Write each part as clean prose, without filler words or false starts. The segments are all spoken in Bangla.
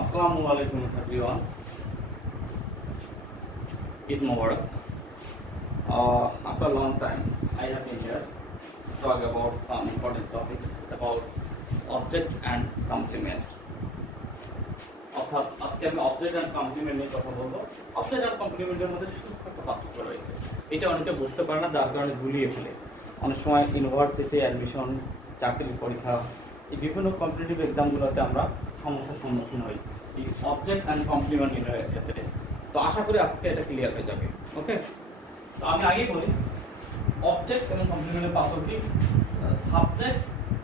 Assalamu alaikum everyone. Eid Mubarak. After a long time, I have been here to talk about some important topics about object and complement. অর্থাৎ আজকে আমি অবজেক্ট অ্যান্ড কমপ্লিমেন্ট নিয়ে কথা বলবো। অবজেক্ট অ্যান্ড কমপ্লিমেন্টের মধ্যে সূক্ষ্ম একটা পার্থক্য রয়েছে। এটা অনেকে বুঝতে পারে না, যার কারণে গুলিয়ে ফেলে। অনেক সময় ইউনিভার্সিটি অ্যাডমিশন, চাকরির পরীক্ষা, এই বিভিন্ন কম্পিটিটিভ এক্সামগুলোতে আমরা সমস্যার সম্মুখীন হই এই অবজেক্ট অ্যান্ড কমপ্লিমেন্ট নির্ণয়ের ক্ষেত্রে। তো আশা করি আজকে এটা ক্লিয়ার হয়ে যাবে। ওকে, তো আমি আগেই বলি অবজেক্ট এবং কমপ্লিমেন্টের পার্থক্য কি? সাবজেক্ট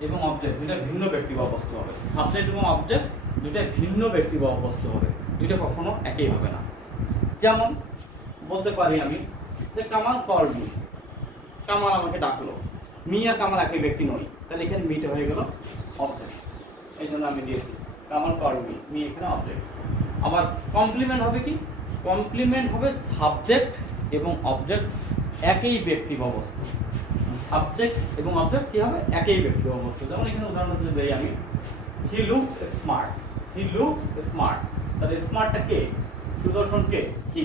এবং অবজেক্ট দুইটা ভিন্ন ব্যক্তি বা বস্তু হবে। সাবজেক্ট এবং অবজেক্ট দুইটা ভিন্ন ব্যক্তি বা বস্তু হবে, দুইটা কখনো একই হবে না। যেমন বলতে পারি আমি যে কামাল কল মি, কামাল আমাকে ডাকলো। মি আর কামাল একই ব্যক্তি নয়, তাহলে এখানে মিটা হয়ে গেল অবজেক্ট, এই জন্য আমি দিয়েছি কামাল কল মি, মি এখানে অবজেক্ট। আবার কমপ্লিমেন্ট হবে কি? কমপ্লিমেন্ট হবে সাবজেক্ট এবং অবজেক্ট একই ব্যক্তি বা বস্তু। সাবজেক্ট এবং অবজেক্ট কি হবে? একই ব্যক্তি বা বস্তু। যেমন এখানে উদাহরণ যদি দেই আমি, he looks smart, he looks smart, তাহলে স্মার্টটা কে? সুদর্শন কে? হি।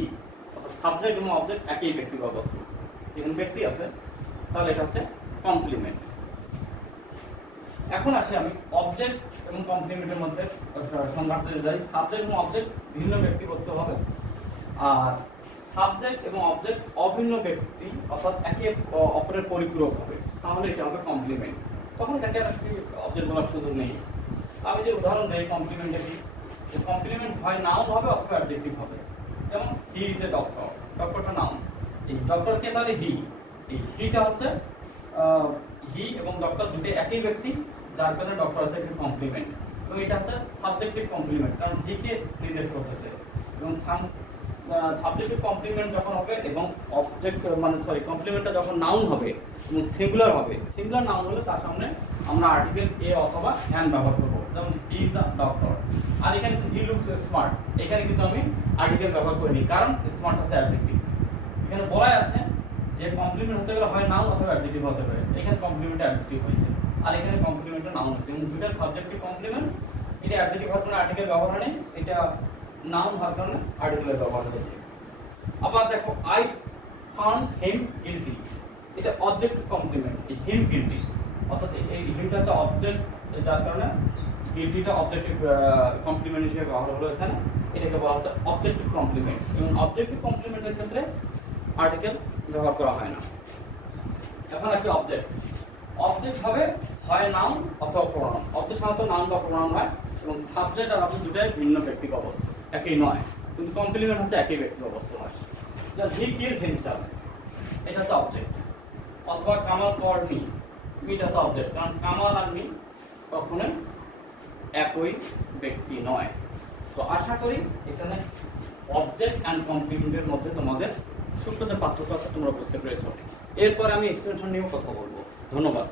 অর্থাৎ সাবজেক্ট এবং অবজেক্ট একই ব্যক্তি বা বস্তু। এখানে ব্যক্তি আছে, তাহলে এটা হচ্ছে কমপ্লিমেন্ট। এখন আসি আমি অবজেক্ট এবং কমপ্লিমেন্টের মধ্যে সংঘাত যাই। সাবজেক্ট এবং অবজেক্ট ভিন্ন ব্যক্তি বস্তু হবে, আর সাবজেক্ট এবং অবজেক্ট অভিন্ন ব্যক্তি অর্থাৎ একে অপরের পরিপূরক হবে, তাহলে এটা হবে কমপ্লিমেন্ট। তখন এটাকে একটি অবজেক্ট বলার সুযোগ নেই। আমি যে উদাহরণ দেই কমপ্লিমেন্টে কি, কমপ্লিমেন্ট হয় নাউন হবে অথবা অ্যাডজেক্টিভ হবে। যেমন হি ইজ এ ডক্টর, ডক্টরটা নাউন, এই ডক্টরকে তাহলে হি, এই হিটা হচ্ছে হি এবং ডক্টর দুটো একই ব্যক্তি, যার কারণে ডক্টর আছে একটা কমপ্লিমেন্ট। এবং এটা হচ্ছে সাবজেক্টিভ কমপ্লিমেন্ট, কারণ হিকে নির্দেশ করতেছে। এবং সাবজেক্টিভ কমপ্লিমেন্ট যখন হবে এবং অবজেক্ট কমপ্লিমেন্টটা যখন নাউন হবে এবং সিঙ্গুলার হবে, সিঙ্গুলার নাউন হলে তার সামনে আমরা আর্টিকেল এ অথবা অ্যান ব্যবহার করবো। যেমন হি ইজ আ ডক্টর। আর এখানে হি লুকস স্মার্ট, এখানে কিন্তু আমি আর্টিকেল ব্যবহার করিনি, কারণ স্মার্ট হচ্ছে অ্যাডজেক্টিভ। এখানে বলাই আছে যে কমপ্লিমেন্ট হতে গেলে হয় নাউন অথবা অ্যাডজেক্টিভ হতে পারে। এখানে কমপ্লিমেন্ট অ্যাডজেক্টিভ হয়েছে, আর এখানে কমপ্লিমেন্টটা নাউন হয়েছে। এবং দুইটা সাবজেক্টিভ কমপ্লিমেন্ট, এটা অ্যাডজেক্টিভ হওয়ার কারণে আর্টিকেল ব্যবহার নেই, এটা নাউন হওয়ার কারণে আর্টিকেলের ব্যবহার হয়েছে। আবার দেখো আই ফাউন্ড হিম গিলটি, এটা অবজেক্টিভ কমপ্লিমেন্ট, এই হিম গিলটি, অর্থাৎ এই হিমটা হচ্ছে অবজেক্ট, যার কারণে গিলটিটা অবজেক্টিভ কমপ্লিমেন্ট হিসেবে ব্যবহার হলো এখানে। এটাকে বলা হচ্ছে অবজেক্টিভ কমপ্লিমেন্ট। এবং অবজেক্টিভ কমপ্লিমেন্টের ক্ষেত্রে আর্টিকেল ব্যবহার করা হয় না। এখন আসি অবজেক্ট। অবজেক্ট হবে হয় নাউন অথবা প্রোনাউন। অবজেক্ট সাধারণত নাউন বা প্রোনাউন হয়, এবং সাবজেক্ট আর অবজেক্ট দুটাই ভিন্ন ব্যক্তি বা বস্তু, একই নয়, কিন্তু কমপ্লিমেন্ট হচ্ছে একই ব্যক্তি বা বস্তু হয়। যেমন হি কিলড হিমসেলফ, এটা হচ্ছে অবজেক্ট। অথবা কামাল কল্ড মি, মিটা হচ্ছে অবজেক্ট, কারণ কামাল আর মি কখনোই একই ব্যক্তি নয়। তো আশা করি এখানে অবজেক্ট অ্যান্ড কমপ্লিমেন্টের মধ্যে তোমাদের সূক্ষ্ম যে পার্থক্য আছে তোমরা বুঝতে পেরেছো। এরপর আমি এক্সটেনশন নিয়েও কথা বলবো। ধন্যবাদ।